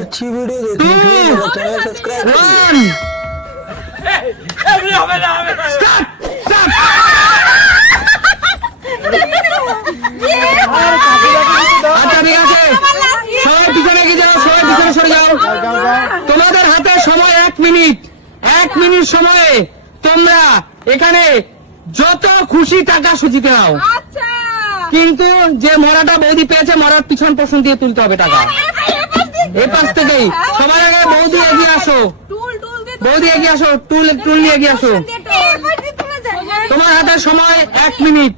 अच्छी वीडियो देखने के लिए मेरा चैनल सब्सक्राइब करिए। আচ্ছা ঠিক আছে, সবাই পিছনে এগিয়ে যাও, সবাই পিছনে সরে যাও। তোমাদের হাতে সময় 1 মিনিট। 1 মিনিট সময়ে তোমরা এখানে যত খুশি টাকা সুচিতে নাও, কিন্তু যে মরাটা বৌদি পেয়েছে মরার পিছন পোষণ দিয়ে তুলতে হবে টাকা। এই পাশ থেকেই সবার আগে বৌদি এগিয়ে আসো, বৌদি এগিয়ে আসো, টুল নিয়ে এগিয়ে আসো। তোমার হাতে সময় 1 মিনিট।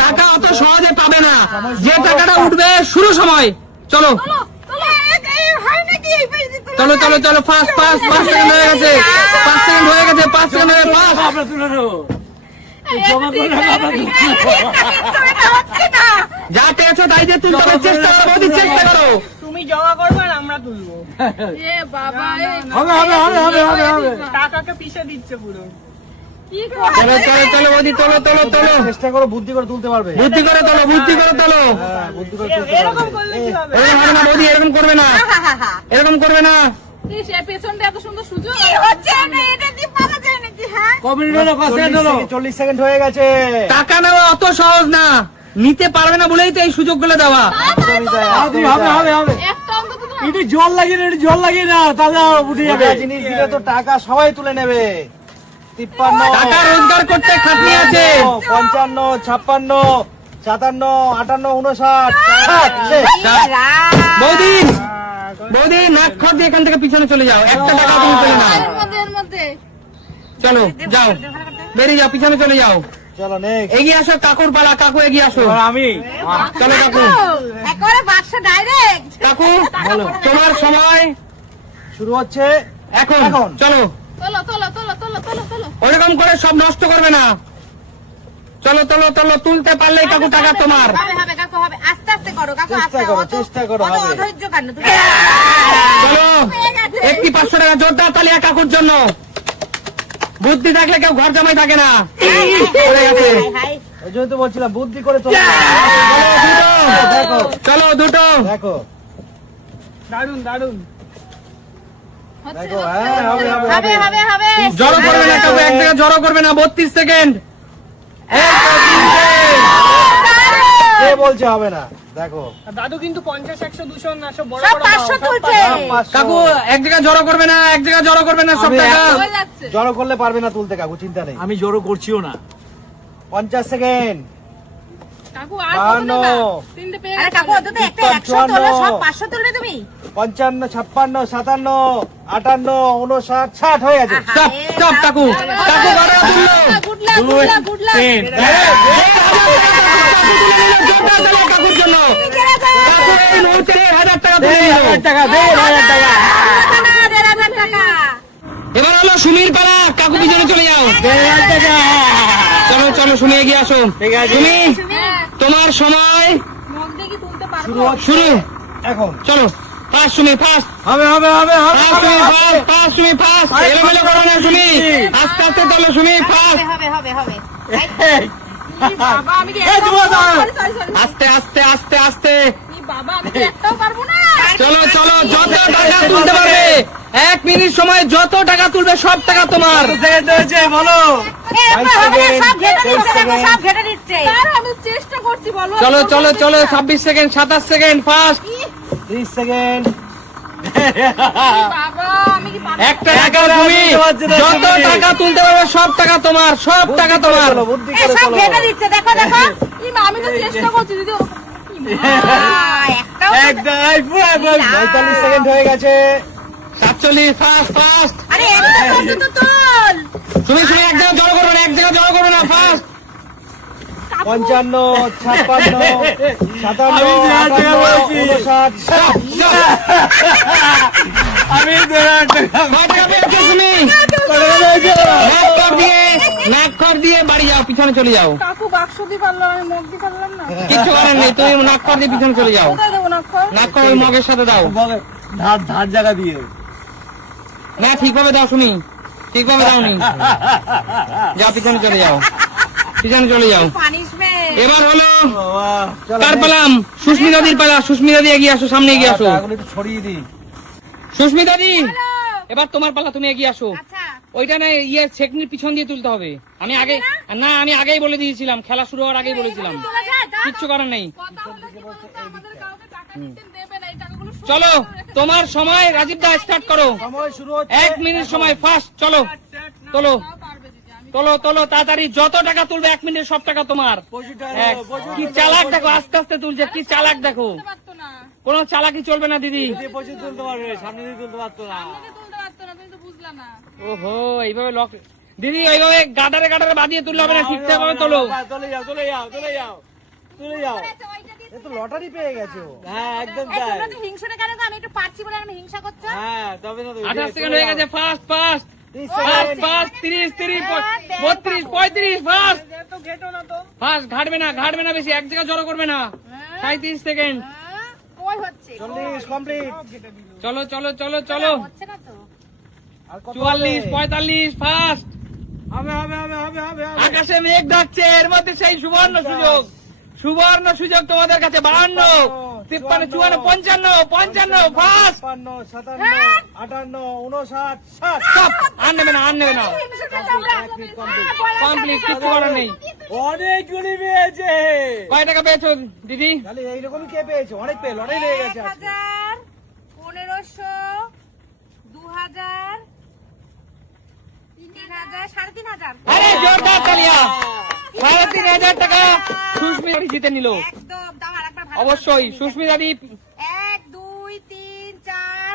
টাকা অত সহজে পাবে না, যে টাকাটা উঠবে শুরু সময়। চলো চলো চলো চলো, ফাস্ট ফাস্ট, 5 সেকেন্ড হয়ে গেছে, 5 সেকেন্ড হয়ে গেছে, 5 সেকেন্ড হয়ে পাস। যা পেয়েছো তাই দিয়ে তুলতে হবে, চেষ্টা করো বৌদি, চেষ্টা করো। তুমি জমা করবে আর আমরা তুলবো। হবে টাকাকে পিছে দিচ্ছে পুরো। চলো চলো চলো বৌদি, তোলো তোলো তোলো, চেষ্টা করো, বুদ্ধি করে তুলতে পারবে। বুদ্ধি করে তোলো, বুদ্ধি করে তোলো। বুদ্ধি করে তুলতে এরকম পারবে। করলে কি হবে? এরকম হবে না বৌদি, এরকম করবে না, এরকম করবে না। পেছনটা এত সুন্দর সুযোগ কমিউনিট হলো, 40 সেকেন্ড হয়ে গেছে। টাকা নেওয়া অত সহজ না, নিতে পারবে না বলেই তো এই সুযোগগুলো দেওয়া। হবে। একটা অন্তত তো একটু জল লাগিয়ে না, দাদা উঠে যাবে। জিনিস দিলে তো টাকা সবাই তুলে নেবে। 53, টাকা রোজগার করতে খাটনি আছে। 55, 56, 57, 58, 59, 60। বৌদি বৌদি, নাক খড় দিয়ে এখান থেকে পিছনে চলে যাও, একটা টাকা তুমি পেলে না। এর মধ্যে চলো যাও, বেরিয়ে যাও, পিছনে চলে যাও। চলো নেক্সট। এগিয়ে আসো, কাকুর পালা, কাকু এগিয়ে আসো। আমি চলো কাকু, একবারে বাক্সা ডাইরেক্ট। কাকু তোমার সময় শুরু হচ্ছে এখন। এখন। চলো, তোলো তোলো তোলো তোলো তোলো তোলো। ওরকম করে সব নষ্ট করবে না। চলো চলো চলো, তুলতে পারলেই কাকু টাকা তোমার। হবে হবে কাকু হবে, আস্তে আস্তে করো কাকু, চেষ্টা আস্তে করো, অত- চেষ্টা করো, অত হবে। অধৈর্য কেন তুমি? চলো, হয়ে গেছে। একটি 500 টাকা জোরদার তালিয়া কাকুর জন্য। বুদ্ধি থাকলে কেউ ঘর জামাই থাকে না। পড়ে গেছে। হাই ওই জন্য তো বলছিলাম বুদ্ধি করে তোলো। দেখো চলো দুটো। দেখো দারুন দারুন। হচ্ছে, দেখো, হচ্ছে, হ্যাঁ, হবে, হচ্ছে। হবে, হবে হবে হবে। জড়ো করবে না কাকু, এক জায়গায় জড়ো করবে না। 32 সেকেন্ড। কে বলছে হবে না? দেখো দাদু কিন্তু 50, 100, 200 না, সব বড় সব বড় 500 দাও, সব তুলছে। 500। কাকু এক জায়গায় জড়ো করবে না, এক জায়গায় জড়ো করবে না সব আমি টাকা। হয়ে যাচ্ছে। জড়ো করলে পারবে না তুলতে কাকু, চিন্তা নেই। আমি জোরও করছিও না। 50 সেকেন্ড। কাকু আর কত টাকা? 52, তিনটে পেয়ে গেছে। কাকু অন্তত একটা 100 তোলো, সব 500 তুলবে তুমি? 55, 56, 57, 58, 59, 60 হয়ে গেছে। চাপ চাপ কাকু, কাকু বারো তুললো। গুডলা গুডলা গুডলা। কাকুর জন্য কেড়ে যায়। কাকু এই মুহূর্তে 1000 টাকা তুলে নিল। 1000 টাকা, 1000 টাকা। না, 1500 টাকা। এবার হলো সুমির পালা, কাকু পিছনে চলে যাও। 1000 টাকা। চলো চলো সুমি এগিয়ে আসো। ঠিক আছে। সুমি হ্যাঁ, তোমার সময় মগ দিয়ে কি তুলতে পারবো? শুরু হচ্ছে শুরু। এখন। চলো ফার্স্ট সুমি, ফার্স্ট হবে হবে হবে হবে first Sumi, first first Sumi, first. এলোমেলো করো না সুমি, আস্তে আস্তে চলো সুমি, ফার্স্ট। হবে হবে হবে হবে। এই, এই বাবা, আমি কি এই একটাও তোমার দাঁড়াও। sorry, sorry, sorry. আস্তে আস্তে আস্তে আস্তে। এই বাবা, আমি কি একটাও পারবো না। চলো চলো, যত টাকা তুলতে পারবে 1 মিনিট সময় যত টাকা তুলবে সব টাকা তোমার। কত সেকেন্ড হয়েছে বলো? এ, এবার হবে না, সব ঘেটে 22 দিচ্ছে, দেখো, সেকেন্ড। সব ঘেটে দিচ্ছে। আমি চেষ্টা করছি, বলো। চলো চলো চলো, 26 সেকেন্ড, 27 সেকেন্ড, ফার্স্ট। 30 সেকেন্ড। বাবা, আমি কি পারবো? একটা টাকা তুমি যত টাকা তুলতে পারবে সব টাকা তোমার, সব টাকা তোমার। চলো, বুদ্ধি এ, করে সব চলো। ঘেটে দিচ্ছে, দেখো দেখো। এই মা, আমি তো চেষ্টা করছি দিদি। একটাও তো- একদম, এই পুরো 45 সেকেন্ড হয়ে গেছে। 47, ফার্স্ট ফার্স্ট। আরে একটা অন্তত তোল। তুমি শুনে এক জায়গায় জড়ো করবে না, এক জায়গায় জড়ো করবে না, ফার্স্ট। 55, 56, 57, আমি 1000 টাকা 58, বলছি। 59, 60। আমি 1000 টাকা। কয় টাকা পেয়েছো তুমি? নাক কর দিয়ে বাড়ি যাও, পিছনে চলে যাও। কাকু বাক্স দিয়ে পারলাম, আমি মগ দিয়ে পারলাম না। কিছু করার নেই, তুমি নাক কর দিয়ে পিছনে চলে যাও। কোথায় দেবো নক্ষ? নাক কর ওই মগের সাথে দাও। বলে, ধার ধার জায়গা দিয়ে। না ঠিকভাবে দাও শুনি, ঠিকভাবে দাওনি। যাও পিছনে চলে যাও, পিছনে চলে যাও। পানিশমেন্ট। এবার হলো বাবা, চলো, কার পালাম? সুস্মিতা দির পালা। সুস্মিতা দি এগিয়ে আসো, সামনে এগিয়ে আসো। টাকাগুলো একটু ছড়িয়ে দিই। সুস্মিতা দি, এবার তোমার পালা, তুমি এগিয়ে আসো। আচ্ছা ওইটা না ছেকনির পিছন দিয়ে তুলতে হবে। আমি আগেই বলে দিয়েছিলাম, খেলা শুরু হওয়ার আগেই বলেছিলাম, তোলা যায় তা? কিচ্ছু করার নেই। কথা হলো কি বলতো, আমাদের কাউকে টাকা দিতে দেবে না, এই টাকাগুলো শোধ চলো তোমার সময়, রাজীব দা স্টার্ট করো। সময় শুরু হচ্ছে 1 মিনিট সময়, ফার্স্ট চলো, তোলো তোলো তোলো তাড়াতাড়ি, যত টাকা তুলবে 1 মিনিটে সব টাকা তোমার। কি চালাক দেখো, আস্তে আস্তে তুলছে, কি চালাক দেখো। পারতো না, কোনো চালাকি চলবে না দিদি। প্রচুর তুলতে পারবে, সামনে দিয়ে তুলতে পারতো না। তুলতে পারতো না, তুমি তো বুঝলা না। ওহো, এইভাবে লক দিদি, ওইভাবে গাডারে গাডারে বাঁধিয়ে তুললে হবে না, ঠিকঠাক ভাবে তোলো। চলে যাও, চলে যাও, চলে যাও, চলে যাও। এ তো লটারি পেয়ে গেছে ও। হ্যাঁ, একদম এই তাই। তোমরা তো হিংসাটা কেন গো? আমি একটু পারছি বলে আমি হিংসা করছো? হ্যাঁ, তবে না তো। 28 সেকেন্ড হয়ে গেছে, first first 30 first second. First 30 30 32 35 first এ তো ঘেটো না তো। ফার্স্ট, ঘাটবে না বেশি, এক জায়গায় জড়ো করবে না। 37 সেকেন্ড, হ্যাঁ? কই হচ্ছে? 40 কমপ্লিট। চলো চলো চলো চলো, হচ্ছে না তো? আর কত 44 45 ফার্স্ট। হবে, হবে, হবে, হবে, হবে, হবে। আকাশে মেঘ ডাকছে, এর মধ্যে সেই সুবর্ণ সুযোগ তোমাদের কাছে। 52 53 54 55 55 ফার্স্ট। 56 57 58 59 60। স্টপ, আর নেবে না হিংসাটা তোমরা। কমপ্লিট, কিচ্ছু করার নেই। অনেকগুলি পেয়েছে। কয় টাকা পেয়েছো দিদি? তাহলে এইরকমই কে পেয়েছে? অনেক পেয়ে, লটারি লেগে গেছে আজকে। 1000 1500 2000 3000 3500 আরে জোরদার তালিয়া, 3500 টাকা সুস্মিতা জিতে নিল। একদম দাও আরেকবার ভালো অবশ্যই সুস্মিতা দি 1 2 3 4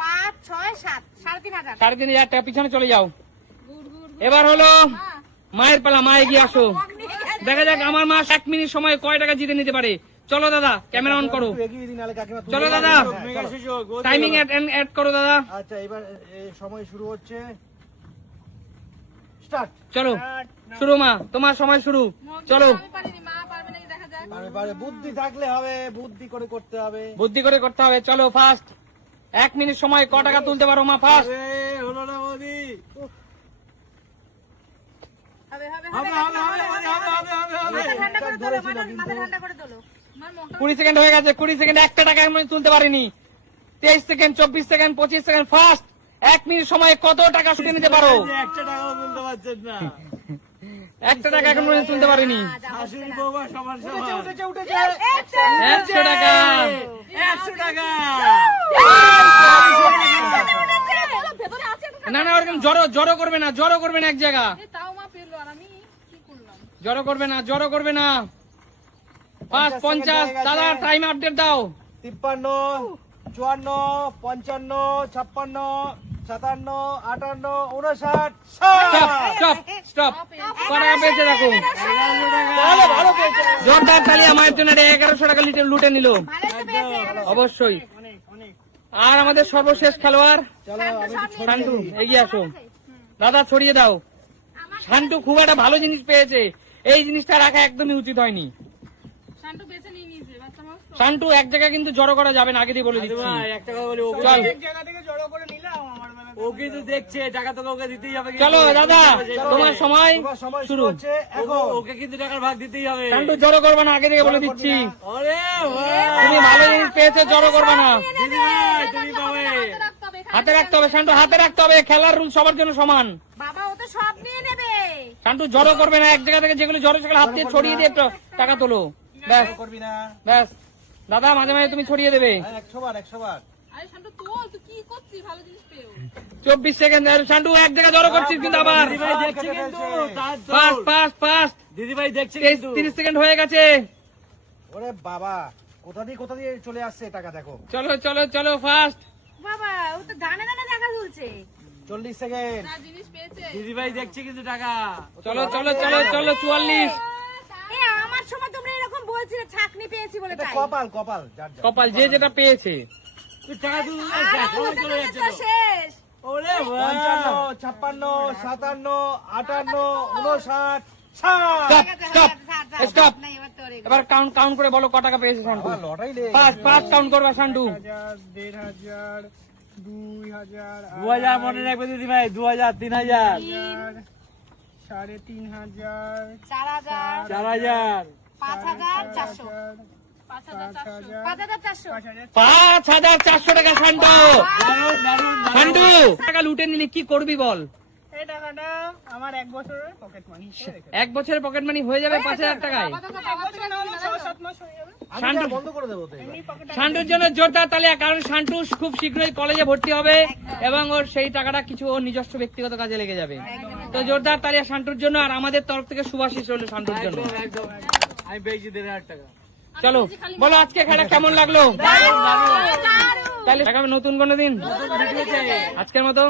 5 6 7 3500 3,500 টাকা, পিছনে চলে যাও। এবার হলো মায়ের পালা, মা এগিয়ে আসো। দেখা যাক আমার মা 1 মিনিট সময় কয় টাকা জিতে নিতে পারে। চলো দাদা, ক্যামেরা অন করো। একটু এগিয়ে দিন, নাহলে কাকিমা তুলে চলো দেবে। দাদা। হ্যাঁ, মেগা চলো। সুযোগ। ও তো- টাইমিং এড করো দাদা। আচ্ছা, এবার এই সময় শুরু হচ্ছে, স্টার্ট। চলো শুরু মা, তোমার সময় শুরু। চলো, আমি পারিনি, মা পারবে নাকি দেখা যাক। পারে বুদ্ধি থাকলে হবে, বুদ্ধি করে করতে হবে। বুদ্ধি করে করতে হবে। চলো ফার্স্ট, 1 মিনিট সময় ক টাকা তুলতে পারো মা ফার্স্ট? আরে, হলো না মোদি। হবে হবে হবে, হবে, হবে, হবে, হবে, হবে, হবে, হবে। মাথা ঠান্ডা করে তোলো, মাথা ঠান্ডা করে তোলো। 20 সেকেন্ড হয়ে গেছে, 20 সেকেন্ড, একটা টাকা এর মধ্যে তুলতে পারিনি। 23 second 24 second 25 second first, 1 minute সময় কত টাকা শুটে নিতে পারো? একটা টাকাও তুলতে পারছেন না। একটা টাকা এখন পর্যন্ত তুলতে পারিনি। শাশুড়ি বৌমা সমান সমান। উঠেছে, উঠেছে। 100 টাকা। 100 টাকা। ভেতরে আছে একটা। না না, ওরকম জড়ো করবে না, জড়ো করবে না এক জায়গা, তাও মা পেলো, আর আমি কি করলাম? জড়ো করবে না। 5 50 দাদা, টাইম আপডেট দাও। 53 54 55 56 57 58 59 স্টপ স্টপ, ক টাকা পেয়েছে দেখো। তাহলে ভালো পেয়েছে। জোরদার তালি আমার জন্য। 1100 টাকা লুটে নিল ভালো তো পেয়েছে অবশ্যই। আর আমাদের সর্বশেষ খেলোয়াড় চলো, আমি একটু ছড়িয়ে শান্তু, দিই। এগিয়ে আসো দাদা, ছড়িয়ে দাও। শান্তু খুব একটা ভালো জিনিস পেয়েছে, এই জিনিসটা রাখা একদমই উচিত হয়নি। শান্টু বেছে নিয়ে নিয়েছে, বাচ্চা মানুষ তো। শান্তু, এক জায়গায় কিন্তু জড়ো করা যাবে না, আগে দিয়ে বলে আরে দিচ্ছি। ভাই, একটা কথা বলি, ও চল এক জায়গা থেকে জড়ো করে নিলাম আমার বেলা। ও কিন্তু দেখছে, টাকা তো ওকে দিতেই হবে। চলো দাদা, তোমার সময় তোমার সময় শুরু। শুরু হচ্ছে এখন। ওকে কিন্তু টাকার ভাগ দিতেই হবে। শান্তু, জড়ো করবে না, আগে দিয়ে বলে দিচ্ছি। ওরে তুমি ভালো জিনিস পেয়েছো, জড়ো করবে না, দিদি ভাই, তুমি পাবে। রাখতে হবে, হাতে রাখতে হবে। শান্তু, হাতে রাখতে হবে, খেলার রুল সবার জন্য সমান। বাবা ও তো সব নিয়ে নেবে শান্তু, জড়ো করবে না, এক জায়গা থেকে যেগুলো জড়ো সেগুলো হাত দিয়ে ছড়িয়ে দিয়ে একটু টাকা তোলো। ব্যাস করবি না। ব্যাস দাদা, মাঝে মাঝে তুমি ছড়িয়ে দেবে। হ্যাঁ, 100 বার 100 বার। আরে শান্টু তোল, তুই কি করছিস? ভালো জিনিস পেও। 24 সেকেন্ড। শান্তু, এক জায়গায় জড়ো করছিস কিন্তু আবার। দিদি ভাই দেখছে কিন্তু, তার ফাস্ট দৌড়। Fast fast. দিদি ভাই দেখছে কিন্তু। 30 সেকেন্ড হয়ে গেছে। ওরে বাবা, কোথা দিয়ে চলে আসছে টাকা দেখো। চলো চলো চলো ফাস্ট। বাবা ও তো দানে দানে টাকা তুলছে 40 সেকেন্ড। যা জিনিস পেয়েছে। দিদি ভাই দেখছে কিন্তু টাকা। চলো চলো চলো চলো 44। এ আমার সময় তোমরা এরকম বলছিলে ছাকনি পেয়েছি বলে এটা তাই কপাল কপাল, যার যার। কপাল, যে যেটা পেয়েছে। তুই টাকা তুলতে আর সময় চলে যাচ্ছে তো। শেষ ওরে 55 56 57 58 59 স্টপ 60। Stop stop. এবার কাউন্ট করে বলো ক টাকা পেয়েছে শান্তু। আবার লটারি লেগে ফাস্ট ফাস্ট কাউন্ট করবা শান্তু। 1000 1500 2000 2000 মনে রাখবে দিদি ভাই, 2000 3000 3500 4000 4000 5400 5,400 5,400 টাকা শান্টু। শান্টু টাকা লুটে নিলি, কি করবি বল? এই টাকাটা আমার 1 বছরের পকেট মানি। 1 বছরের পকেট মানি হয়ে যাবে 5,000 টাকায়। শান্টু বন্ধ করে দেবো তো। শান্টুর জন্য জোরদার তালিয়া, কারণ শান্টু খুব শীঘ্রই কলেজে ভর্তি হবে এবং ওর সেই টাকাটা কিছু ওর নিজস্ব ব্যক্তিগত কাজে লেগে যাবে। তো জোরদার তালিয়া শান্টুর জন্য, আর আমাদের তরফ থেকে শুভাশিস রইল শান্টুর জন্য। একদম আমি পেয়েছি 1,500 টাকা। চলো বলো আজকে খেলা কেমন লাগলো? তাহলে দেখাবে নতুন কোনো দিন, আজকের মতো।